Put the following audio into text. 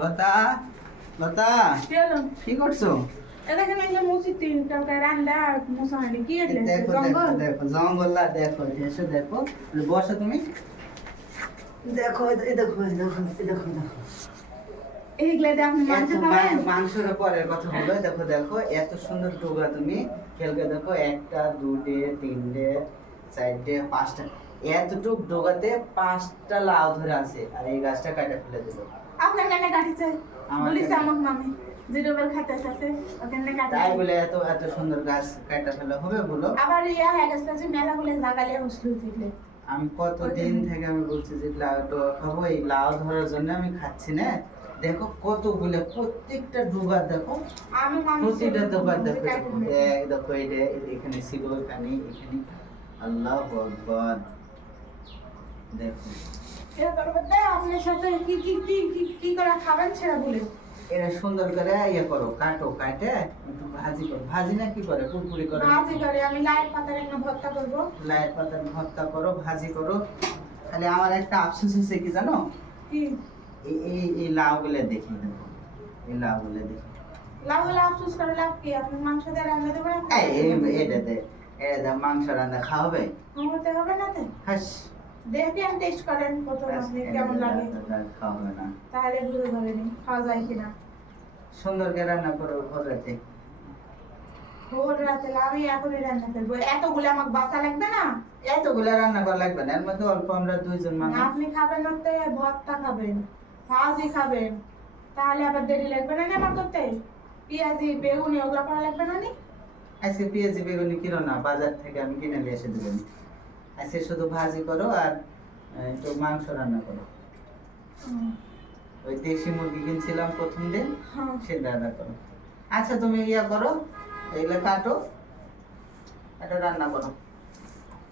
লতা লতা কি হলো? কি করছো? এ দেখেন এই যে মুসি তিন তরকারি রান্না আর মুসা হয়নি কি হলো? দেখো জঙ্গল দেখো জঙ্গলটা দেখো, এসে দেখো, বসো তুমি। দেখো এই দেখো এই দেখো এই দেখো দেখো এইগুলা দিয়ে আপনি মাংস খাবেন? মাংসের পরের কথা হলো, দেখো দেখো এত সুন্দর ডোগা, তুমি খেলকে দেখো, একটা দুটে তিনটে চারটে পাঁচটা, এতটুক ডোগাতে 5টা লাউ ধরে আছে, আর এই গাছটা কাটে ফেলে দিল। আপনার কেন কাটিছে? আমার বলিস কেন? আমার মামি যে ডোবেল খাতে আছে ওখানে তাই কাটিছে। বলে এত এত সুন্দর গাছ কাটা ফেলে হবে বলো? আবার ইয়া হয়ে গেছে যে মেলা গুলো জাগালে হসলু দিলে। আমি কতদিন থেকে আমি বলছি যে লাউ ডোগা খাবো, এই লাউ ধরার জন্য আমি খাচ্ছি না। দেখো কতগুলো, প্রত্যেকটা ডোগা দেখো, আমি মামি প্রতিটা ডোগা দেখো, দেখো এটা এখানে ছিল, এখানে এখানে, আল্লাহ আকবার। দেখো এ করবে তাই আপনার সাথে কি কি কি কি কি করে খাবেন সেটা বলে। এরা সুন্দর করে ইয়ে করো, কাটো, কাটে একটু ভাজি করো, ভাজি না কি করে, কুরকুরি করে, ভাজি করে আমি লাইট পাতার একটা ভর্তা করব। লাইট পাতার ভর্তা করো, ভাজি করো। খালি আমার একটা আফসোস হচ্ছে কি জানো, কি এই এই এই লাউগুলো দেখি, দেখো এই লাউগুলো দেখি, লাউ লাউ আফসোস করে লাভ কি? আপনি মাংস দিয়ে রান্না দেবেন না? এটা মাংস রান্না খাওয়াবে? হতে হবে না তো? হাস, দেখেন টেস্ট করেন প্রথমে আপনি কেমন লাগে, খাওয়াবে না। তাহলে বুঝে যাবেন খাওয়া যায় কিনা। সুন্দর করে রান্না করো ভোর রাতে। ভোর রাতে আমি এখনই রান্না করবো, এতগুলো আমাকে বাঁচা লাগবে না। এতগুলা রান্না করা লাগবে না, এর মধ্যে অল্প আমরা 2 জন মানুষ। আপনি খাবেন হতে ভর্তা খাবেন, ভাজি খাবেন, তাহলে আবার দেরি লাগবে না আমার করতে। পেঁয়াজি বেগুনি ওগুলো করা লাগবে না নি? আজকে পেঁয়াজি বেগুনি কিনো না, বাজার থেকে আমি কিনে নিয়ে এসে দেবেন। আজকে শুধু ভাজি করো আর একটু মাংস রান্না করো। ওই দেশি মুরগি কিনছিলাম প্রথম দিন, হ্যাঁ। সে রান্না করো। আচ্ছা তুমি ইয়া করো, এগুলো কাটো, এটা রান্না করো।